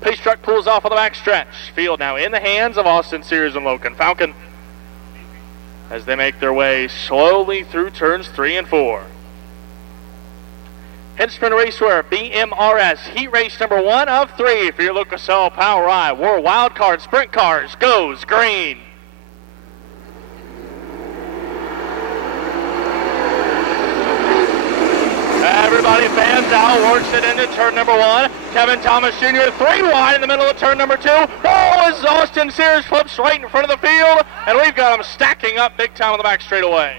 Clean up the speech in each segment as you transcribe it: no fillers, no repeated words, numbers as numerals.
Pace truck pulls off on the back stretch. Field now in the hands of Austin Sears and Logan Falcon as they make their way slowly through turns 3 and 4. Henchman Racewear BMRS Heat Race number 1 of 3 for your Lucas Oil POWRi War Wildcard Sprint Cars goes green. Everybody fans out, works it into turn number 1. Kevin Thomas Jr. 3 wide in the middle of turn number 2. Oh, as Austin Sears flips right in front of the field, and we've got them stacking up big time on the back straightaway.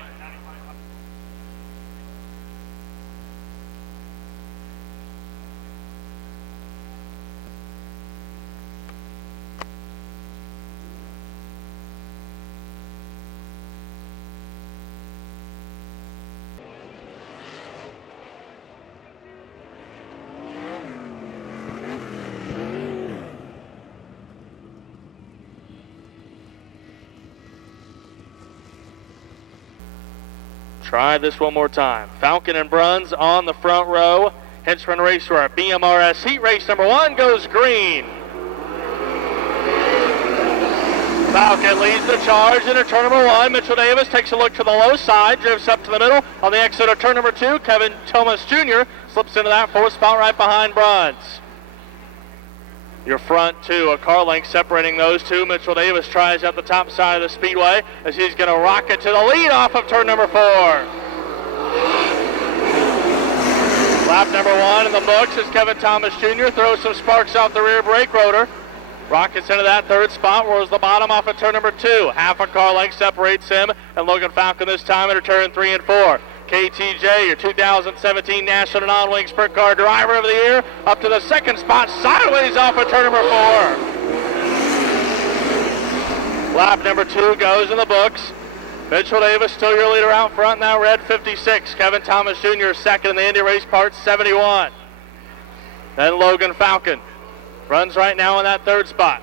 Try this one more time. Falcon and Bruns on the front row. Henchman Racewear BMRS Heat Race number 1 goes green. Falcon leads the charge into turn number 1. Mitchell Davis takes a look to the low side, drifts up to the middle. On the exit of turn number 2, Kevin Thomas Jr. slips into that 4th spot right behind Bruns. Your front 2, a car length separating those two. Mitchell Davis tries up the top side of the speedway as he's going to rocket to the lead off of turn number 4. Lap number 1 in the books as Kevin Thomas Jr. throws some sparks off the rear brake rotor. Rockets into that 3rd spot, rolls the bottom off of turn number 2. Half a car length separates him and Logan Falcon this time into turn 3 and 4. KTJ, your 2017 National Non-Wing Sprint Car Driver of the Year, up to the 2nd spot, sideways off of turn number 4. Lap number 2 goes in the books. Mitchell Davis still your leader out front, now red 56. Kevin Thomas Jr. second in the Indy Race Parts 71. Then Logan Falcon runs right now in that 3rd spot.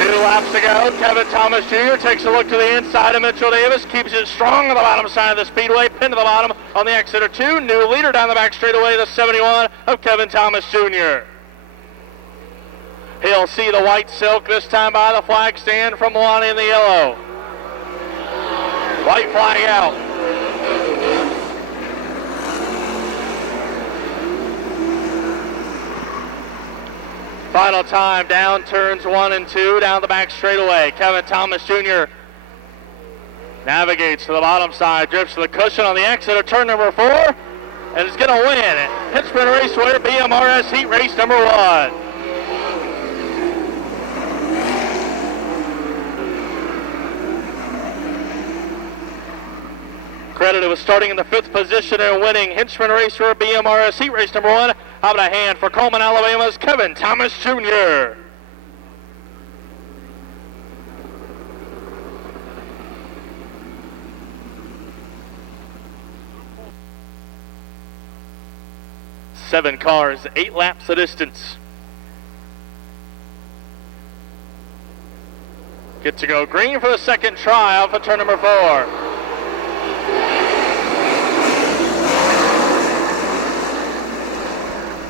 2 laps to go. Kevin Thomas Jr. takes a look to the inside of Mitchell Davis, keeps it strong on the bottom side of the speedway, pinned to the bottom on the exit of 2. New leader down the back straightaway, the 71 of Kevin Thomas Jr. He'll see the white silk this time by the flag stand from Lonnie in the yellow. White flag out. Final time, down turns 1 and 2, down the back straightaway. Kevin Thomas Jr. navigates to the bottom side, drifts to the cushion on the exit of turn number 4, and is going to win it. Henchman Racewear BMRS Heat Race number 1. Credited with starting in the 5th position and winning Henchman Racewear BMRS Heat Race number 1. How about a hand for Coleman, Alabama's Kevin Thomas Jr. Seven cars, 8 laps the distance. Get to go green for the 2nd try off of turn number 4.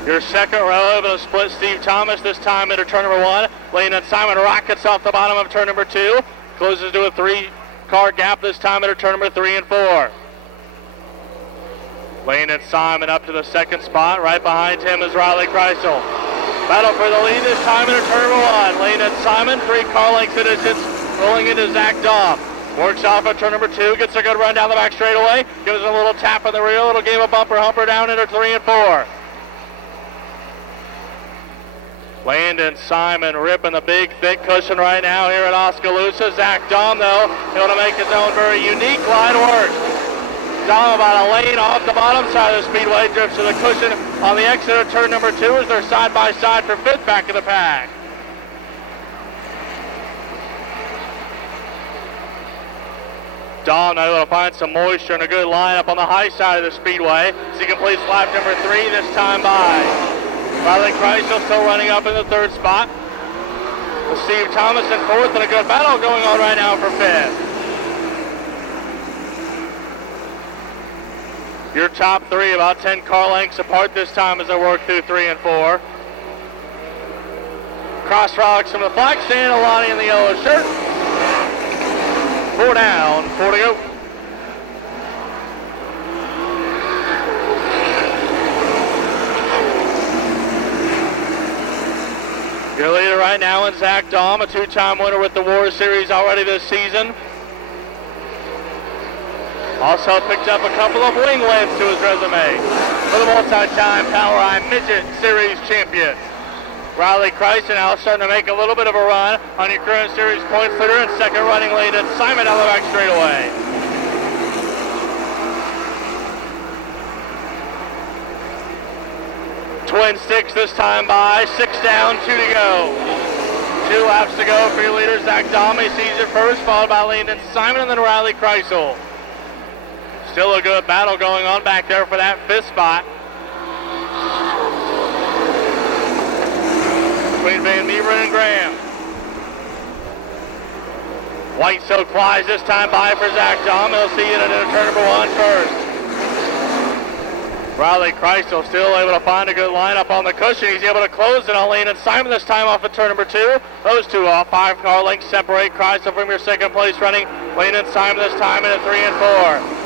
Your 2nd row of the split Steve Thomas, this time into turn number 1. Lane and Simon rockets off the bottom of turn number 2. Closes to a 3-car gap, this time into turn number 3 and 4. Lane and Simon up to the 2nd spot. Right behind him is Riley Kreisel. Battle for the lead this time into turn number 1. Lane and Simon, 3 car lengths in distance, rolling into Zach Dahm. Works off at turn number 2, gets a good run down the back straightaway. Gives it a little tap on the reel. It'll give a bumper humper down into 3 and 4. Landon Simon ripping the big, thick cushion right now here at Oskaloosa. Zach Dahm, though, able to make his own very unique line work. Dahm about a lane off the bottom side of the speedway, drifts to the cushion on the exit of turn number 2 as they're side-by-side for 5th back of the pack. Dahm now able to find some moisture and a good lineup on the high side of the speedway as he completes lap number 3 this time by. Riley Kreisel still running up in the 3rd spot. With Steve Thomas in 4th and a good battle going on right now for 5th. Your top three about 10 car lengths apart this time as they work through 3 and 4. Cross rocks from the flag stand, Alani in the yellow shirt. 4 down, 4 to go. Your leader right now is Zach Dahm, a two-time winner with the War Series already this season. Also picked up a couple of wing wins to his resume for the multi-time POWRi Midget Series champion. Riley Christ now starting to make a little bit of a run on your current series points leader, and second running lead at Simon down the back straightaway. Twin sticks this time by, 6 down, 2 to go. 2 laps to go for your leader, Zach Dahm. He sees it first, followed by Landon Simon and then Riley Kreisel. Still a good battle going on back there for that 5th spot between Van Meeren and Graham. White Silk flies this time by for Zach Dahm. He'll see it into turn number 1 first. Riley Kreisel still able to find a good lineup on the cushion. He's able to close it on Landon Simon this time off of turn number 2. Those two off. 5 car lengths separate. Kreisel from your second place running. Landon Simon this time into 3 and 4.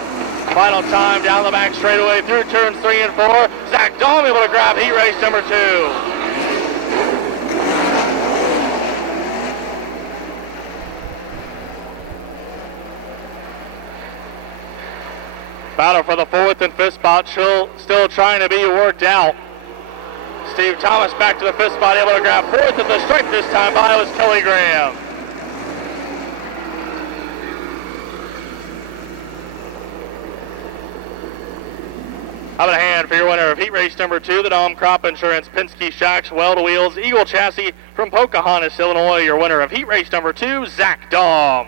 Final time down the back straightaway through turns 3 and 4. Zach Dahm able to grab heat race number 2. Battle for the 4th and 5th spot still trying to be worked out. Steve Thomas back to the 5th spot, able to grab 4th at the stripe this time by was Kelly Graham. Out of hand for your winner of heat race number 2, the Dahm Crop Insurance Penske Shocks Weld Wheels Eagle Chassis from Pocahontas, Illinois. Your winner of heat race number 2, Zach Dahm.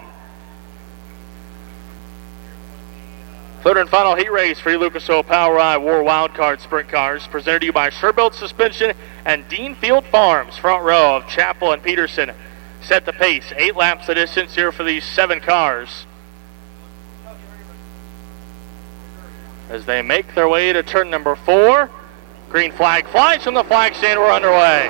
Third and final heat race for your Lucas Oil POWRi War Wildcard Sprint Cars, presented to you by Sherbuilt Suspension and Dean Field Farms. Front row of Chapel and Peterson set the pace. 8 laps the distance here for these 7 cars as they make their way to turn number 4. Green flag flies from the flag stand. We're underway.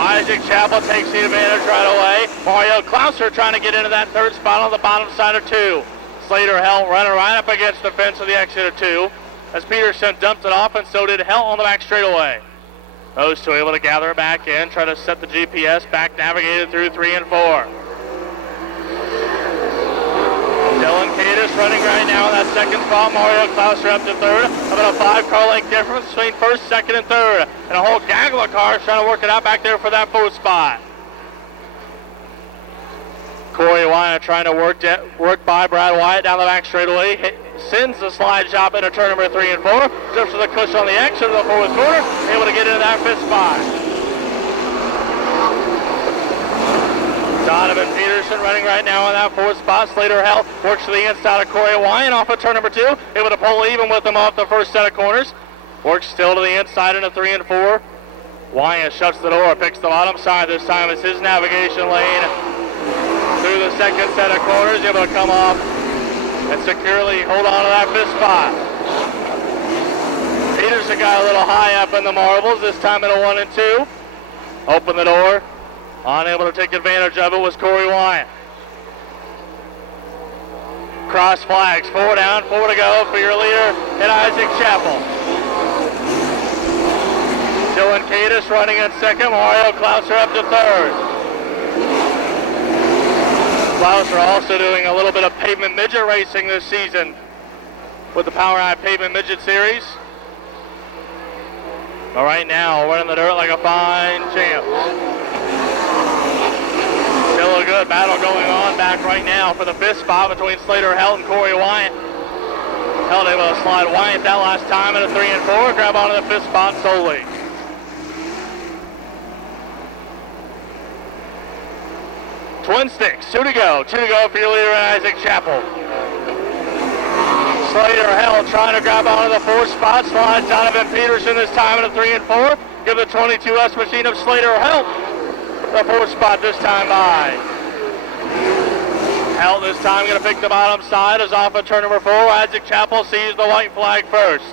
Isaac Chapel takes the advantage right away. Mario Klauser trying to get into that 3rd spot on the bottom side of 2. Slater Helt running right up against the fence of the exit of 2 as Peterson dumped it off, and so did Helt on the back straightaway. Those two able to gather it back in, try to set the GPS back, navigated through 3 and 4. Dylan Cadis running right now in that 2nd spot. Mario Klauser up to 3rd. About a 5 car length difference between 1st, 2nd, and 3rd. And a whole gaggle of cars trying to work it out back there for that 4th spot. Corey Wyatt trying to work by Brad Wyatt down the back straightaway. Sends the slide job into turn number 3 and 4. Just to the cushion on the exit of the 4th corner. Able to get into that 5th spot. Donovan Peterson running right now on that 4th spot. Slater Helt works to the inside of Corey Wyatt off of turn number 2. Able to pull even with him off the first set of corners. Works still to the inside into 3 and 4. Wyatt shuts the door, picks the bottom side this time. It's his navigation lane through the 2nd set of corners. Able to come off and securely hold on to that 5th spot. Peterson got a little high up in the marbles, this time at a 1 and 2. Open the door. Unable to take advantage of it was Corey Wyatt. Cross flags, 4 down, 4 to go for your leader and Isaac Chapel. Dylan Cadis running in 2nd, Mario Klauser up to 3rd. Klauser also doing a little bit of pavement midget racing this season with the POWRi Pavement Midget Series. But right now, running the dirt like a fine champ. Still a good battle going on back right now for the 5th spot between Slater Helt and Corey Wyatt. Helt able to slide Wyatt that last time into 3 and 4, grab onto the 5th spot solely. Twin sticks, 2 to go for your leader, Isaac Chapel. Slater Helt trying to grab onto the 4th spot, slides Donovan Peterson this time into 3 and 4. Give the 22S machine of Slater Helt the 4th spot this time by. Held this time going to pick the bottom side as off of turn number 4. Isaac Chappell sees the white flag first.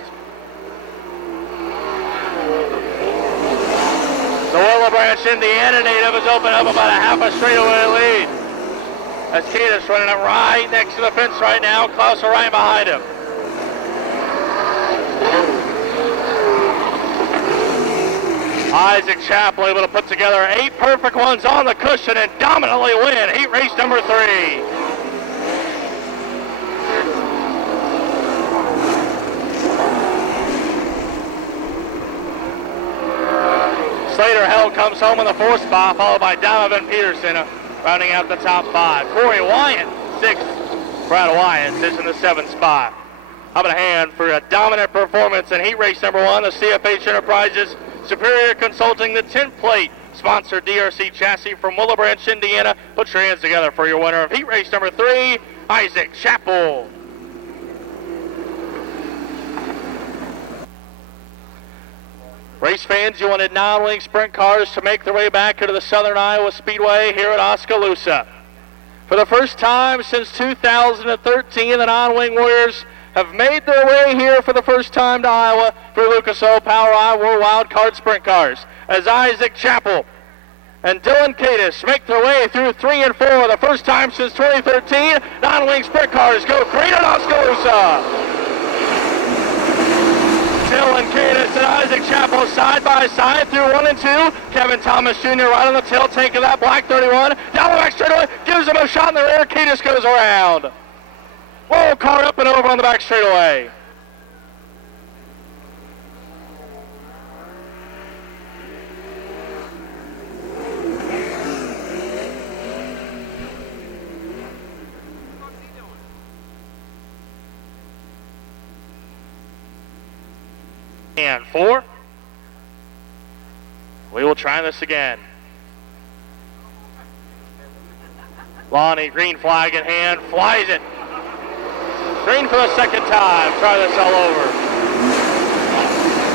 The Willow Branch, Indiana native has opened up about a half a straightaway lead. As Cadis running up right next to the fence right now. Klauser right behind him. Isaac Chappell able to put together 8 perfect ones on the cushion and dominantly win heat race number 3. Slater Held comes home in the 4th spot, followed by Donovan Peterson rounding out the top 5. Corey Wyant, 6th. Brad Wyant sits in the 7th spot. How about a hand for a dominant performance in heat race number 1, the CFH Enterprises Superior Consulting, the 10th plate sponsored DRC chassis from Willow Branch, Indiana. Put your hands together for your winner of heat race number 3, Isaac Chappell. Race fans, you wanted non-wing sprint cars to make their way back into the Southern Iowa Speedway here at Oskaloosa. For the first time since 2013, the non-wing warriors have made their way here for the first time to Iowa for Lucas Oil POWRi World Wild Card Sprint Cars. As Isaac Chappell and Dylan Cadis make their way through 3 and 4, the first time since 2013, non-wing sprint cars go great at Oskaloosa. Dylan Cadis and Isaac Chappell side by side through 1 and 2. Kevin Thomas Jr. right on the tail tank of that black 31. Down the back straightaway, gives him a shot in the rear. Cadis goes around. Whoa, car up and over on the back straightaway. And 4. We will try this again. Lonnie, green flag in hand, flies it. Green for the second time. Try this all over.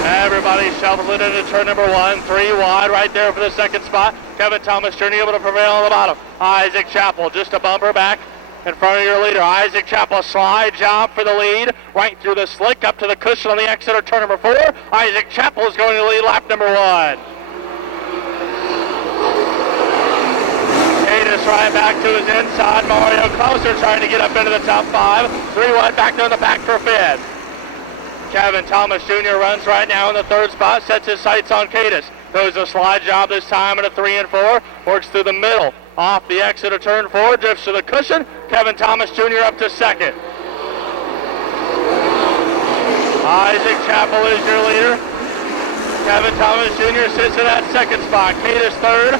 Everybody shovels it into turn number 1. 3 wide right there for the second spot. Kevin Thomas Jr. able to prevail on the bottom. Isaac Chappell just a bumper back in front of your leader. Isaac Chappell slide job for the lead. Right through the slick up to the cushion on the exit of turn number 4. Isaac Chappell is going to lead lap number 1. Cadis right back to his inside. Mario Klauser trying to get up into the top 5. 3 wide back there in the back for 5th. Kevin Thomas Jr. runs right now in the 3rd spot. Sets his sights on Cadis. Throws a slide job this time in a 3 and 4. Works through the middle. Off the exit of turn 4. Drifts to the cushion. Kevin Thomas Jr. up to 2nd. Isaac Chappell is your leader. Kevin Thomas Jr. sits in that 2nd spot. Cadis 3rd.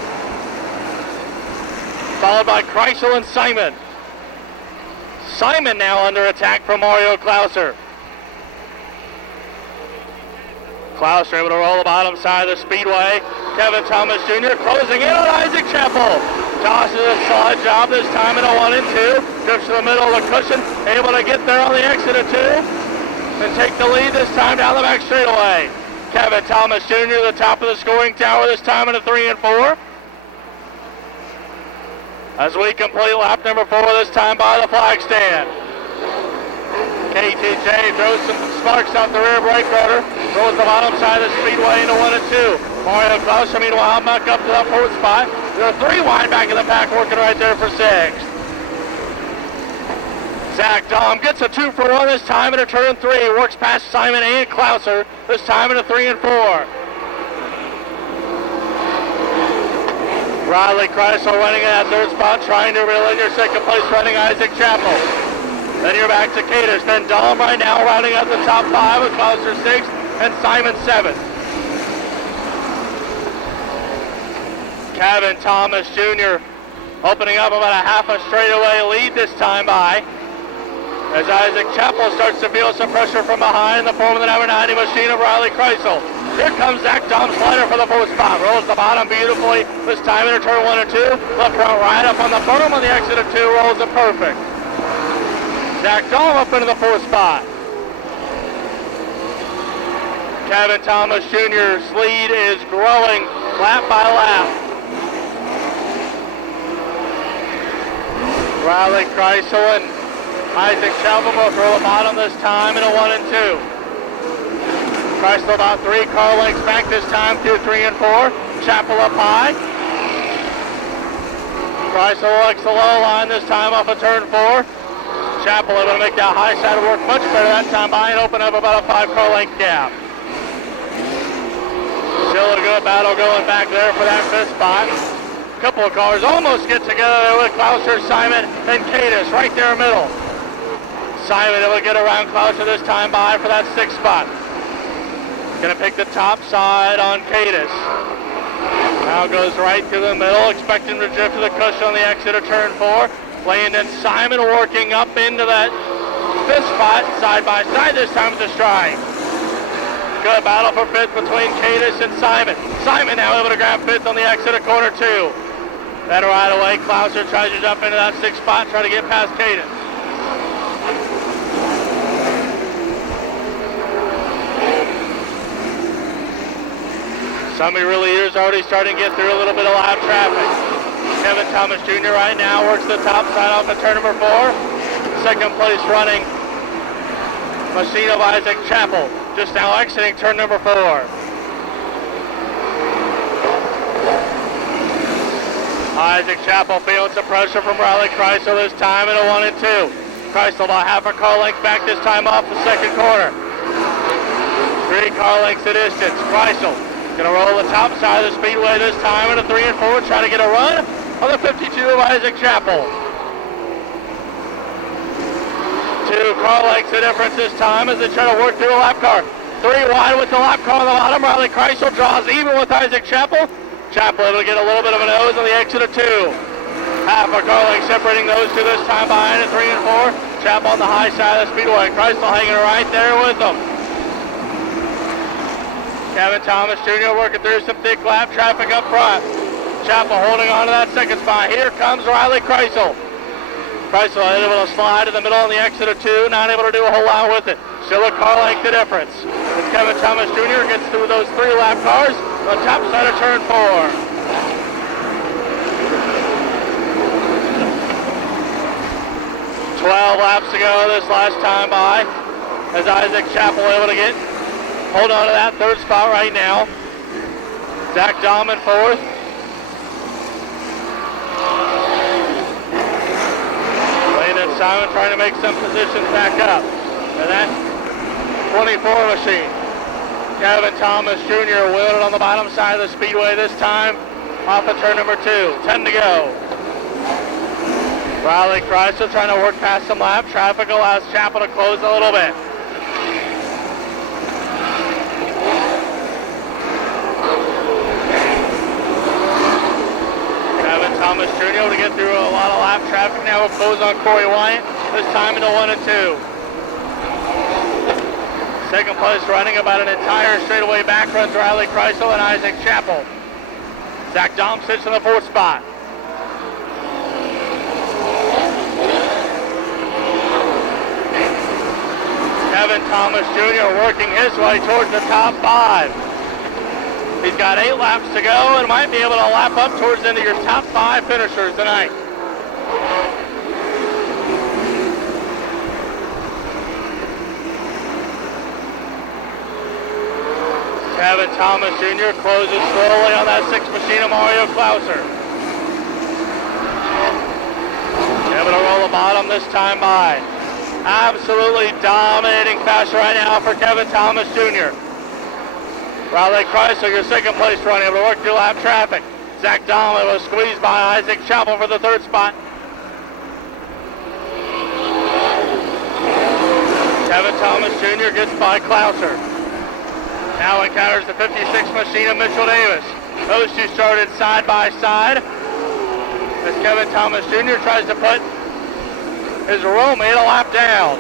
Followed by Kreisel and Simon. Simon now under attack from Mario Klauser. Klauser able to roll the bottom side of the speedway. Kevin Thomas Jr. closing in on Isaac Chappell. Tosses a slide job this time in a 1 and 2. Drifts to the middle of the cushion. Able to get there on the exit of 2. And take the lead this time down the back straightaway. Kevin Thomas Jr. the top of the scoring tower this time in a 3 and 4. As we complete lap number 4 this time by the flag stand. KTJ throws some sparks out the rear brake rotor. Throws the bottom side of the speedway into 1 and 2. Mario Klauser meanwhile back up to that 4th spot. There are 3 wide back in the pack working right there for 6th. Zach Dahm gets a 2 for 1 this time in a turn 3. Works past Simon and Klauser this time in a 3 and 4. Riley Kreisel running in that 3rd spot, trying to reel in your 2nd place running Isaac Chappell. Then you're back to Cadis. Then Dahm right now rounding out the top 5 with Klauser 6th and Simon 7th. Kevin Thomas Jr. opening up about a half a straightaway lead this time by. As Isaac Chappell starts to feel some pressure from behind, the form of the number 90 machine of Riley Kreisel. Here comes Zach Dahm slider for the 4th spot. Rolls the bottom beautifully. This time into turn 1 and 2. Left front right up on the berm on the exit of 2. Rolls it perfect. Zach Dahm up into the 4th spot. Kevin Thomas Jr.'s lead is growing lap by lap. Riley Kreisel and Isaac Chapel both roll the bottom this time in a 1 and 2. Kreisel about 3 car lengths back this time through 3 and 4. Chapel up high. Kreisel likes the low line this time off of turn 4. Chapel able to make that high side work much better that time by and open up about a 5 car length gap. Still a good battle going back there for that 5th spot. A couple of cars almost get together there with Klauser, Simon, and Cadis right there in the middle. Simon able to get around Klauser this time by for that 6th spot. Gonna pick the top side on Cadis. Now goes right through the middle, expecting to drift to the cushion on the exit of turn 4. Landon Simon working up into that 5th spot, side by side this time with the stride. Good battle for 5th between Cadis and Simon. Simon now able to grab 5th on the exit of corner 2. Then right away, Klauser tries to jump into that 6th spot, try to get past Cadis. Some of your leaders already starting to get through a little bit of lap traffic. Kevin Thomas Jr. right now works the top side off of turn number 4. 2nd place running machine of Isaac Chapel, just now exiting turn number 4. Isaac Chapel feeling some pressure from Riley Kreisel this time in a 1 and 2. Kreisel about half a car length back this time off the 2nd corner. 3 car lengths of distance. Kreisel gonna roll the top side of the speedway this time in a 3 and 4, try to get a run on the 52 of Isaac Chapel. 2 car lengths of difference this time as they try to work through a lap car. 3 wide with the lap car on the bottom. Riley Kreisel draws even with Isaac Chapel. Chapel able to get a little bit of a nose on the exit of 2. Half a car length separating those two this time behind at 3 and 4. Chapel on the high side of the speedway. Kreisel hanging right there with them. Kevin Thomas Jr. working through some thick lap traffic up front. Chapel holding on to that 2nd spot. Here comes Riley Kreisel. Kreisel able to slide in the middle on the exit of 2, not able to do a whole lot with it. Still a car length of difference. As Kevin Thomas Jr. gets through those 3 lap cars on the top side of turn 4. "12 laps to go this last time by as Isaac Chapel able to hold on to that 3rd spot right now. Zach Dahm in 4th. Landon Simon trying to make some positions back up. And that 24 machine. Kevin Thomas Jr. wheeled on the bottom side of the speedway this time off of turn number 2. 10 to go. Riley Kreisel trying to work past some lap traffic, allows Chapel to close a little bit. Thomas Jr. to get through a lot of lap traffic now. Will close on Corey Wyatt, this time into 1 and 2. 2nd place running about an entire straightaway back runs Riley Kreisel and Isaac Chapel. Zach Dahm sits in the 4th spot. Kevin Thomas Jr. working his way towards the top 5. He's got 8 laps to go and might be able to lap up towards into your top 5 finishers tonight. Kevin Thomas Jr. closes slowly on that 6th machine of Mario Klauser. Able to roll the bottom this time by. Absolutely dominating fast right now for Kevin Thomas Jr. Riley Kreisel, your 2nd place run, able to work through lap traffic. Zach Dahm was squeezed by Isaac Chapel for the 3rd spot. Kevin Thomas Jr. gets by Klauser. Now encounters the 56 machine of Mitchell Davis. Those two started side by side as Kevin Thomas Jr. tries to put his roommate a lap down.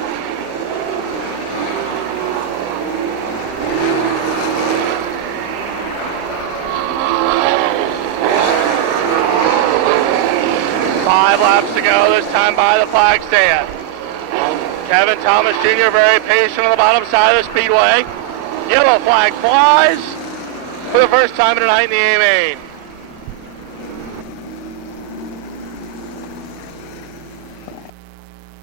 Five laps to go, this time by the flag stand. Kevin Thomas Jr. very patient on the bottom side of the speedway. Yellow flag flies for the first time tonight in the A main.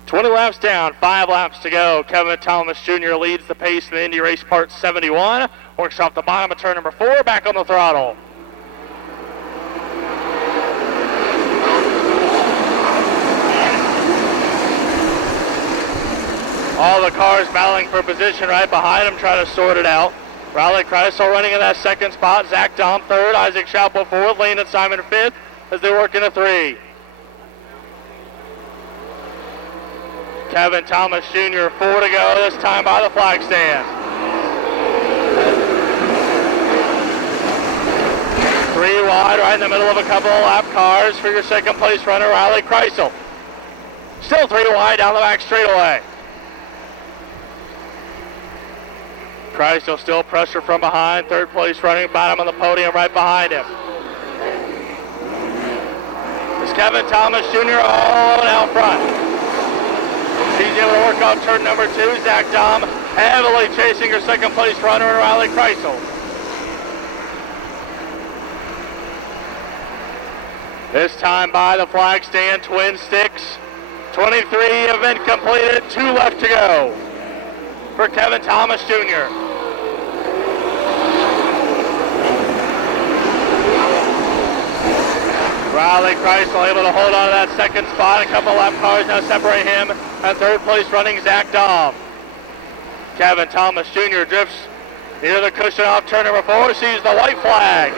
20 laps down, 5 laps to go. Kevin Thomas Jr. leads the pace in the Indy Race Part 71. Works off the bottom of turn number 4, back on the throttle. All the cars battling for position right behind him, trying to sort it out. Riley Kreisel running in that second spot. Zach Dahm third. Isaac Schauple fourth. Lane and Simon fifth as they work in a 3. Kevin Thomas Jr. 4 to go, this time by the flag stand. 3 wide, right in the middle of a couple of lap cars for your second place runner, Riley Kreisel. Still 3 wide down the back straightaway. Kreisel still pressure from behind. Third place running, bottom of the podium right behind him. It's Kevin Thomas Jr. all out front. He's able to work off turn number 2. Zach Dahm heavily chasing your second place runner, Riley Kreisel. This time by the flag stand, twin sticks. 23 event completed, 2 left to go for Kevin Thomas Jr. Riley Kreisel able to hold on to that second spot. A couple lap cars now separate him and third place running Zach Dahm. Kevin Thomas Jr. drifts near the cushion off turn number 4, sees the white flag.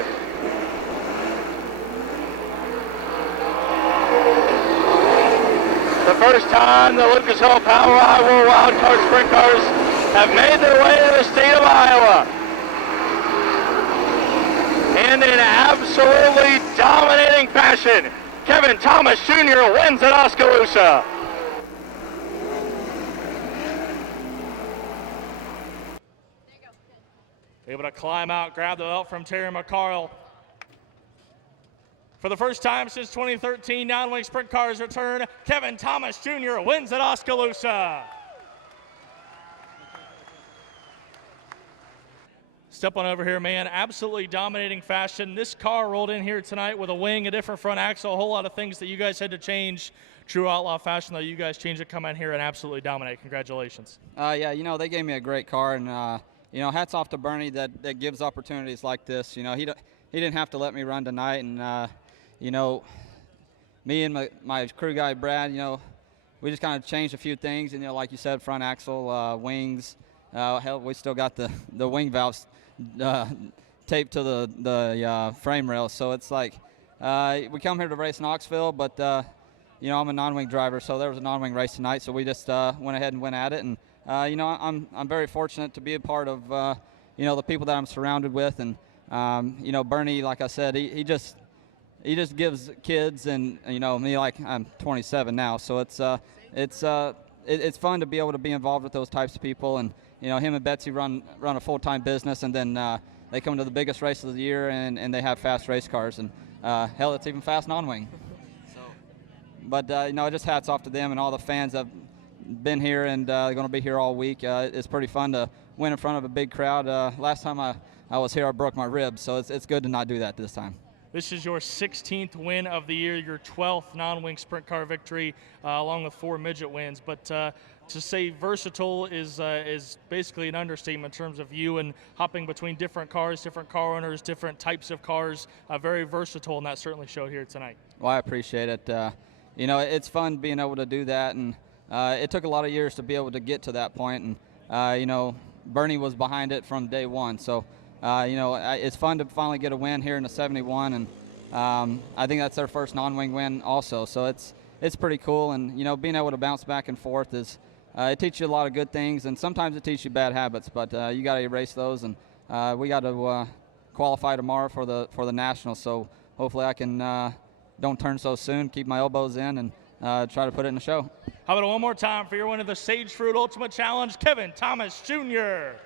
The first time the Lucas Oil POWRi World Wildcard Sprint Cars have made their way to the state of Iowa. And in absolutely dominating fashion, Kevin Thomas Jr. wins at Oskaloosa. Able to climb out, grab the belt from Terry McCarl. For the first time since 2013, non-wing sprint cars return. Kevin Thomas Jr. wins at Oskaloosa. Step on over here, man. Absolutely dominating fashion. This car rolled in here tonight with a wing, a different front axle, a whole lot of things that you guys had to change. True outlaw fashion, though. You guys changed it, come in here and absolutely dominate. Congratulations. Yeah, they gave me a great car, and hats off to Bernie that gives opportunities like this. He didn't have to let me run tonight, and me and my crew guy Brad, we just kind of changed a few things, and like you said, front axle, wings. Hell, we still got the wing valves taped to the frame rail, so it's like we come here to race in Knoxville, but I'm a non-wing driver, so there was a non-wing race tonight, so we just went ahead and went at it, and I'm very fortunate to be a part of the people that I'm surrounded with, and Bernie, like I said, he just gives kids and me, like I'm 27 now, so it's fun to be able to be involved with those types of people, and him and Betsy run a full-time business, and then they come to the biggest race of the year, and they have fast race cars, and hell, it's even fast non-wing. So, but just hats off to them and all the fans that have been here and going to be here all week. It's pretty fun to win in front of a big crowd. Last time I was here, I broke my ribs, so it's good to not do that this time. This is your 16th win of the year, your 12th non-wing sprint car victory, along with 4 midget wins. But to say versatile is basically an understatement in terms of you and hopping between different cars, different car owners, different types of cars. Very versatile, and that certainly showed here tonight. Well, I appreciate it. It's fun being able to do that, and it took a lot of years to be able to get to that point. And Bernie was behind it from day one, so. It's fun to finally get a win here in the 71, and I think that's their first non-wing win also. So it's pretty cool, and being able to bounce back and forth is it teaches you a lot of good things, and sometimes it teaches you bad habits. But you got to erase those, and we got to qualify tomorrow for the nationals. So hopefully I can don't turn so soon, keep my elbows in, and try to put it in the show. How about one more time for your win of the Sage Fruit Ultimate Challenge, Kevin Thomas Jr.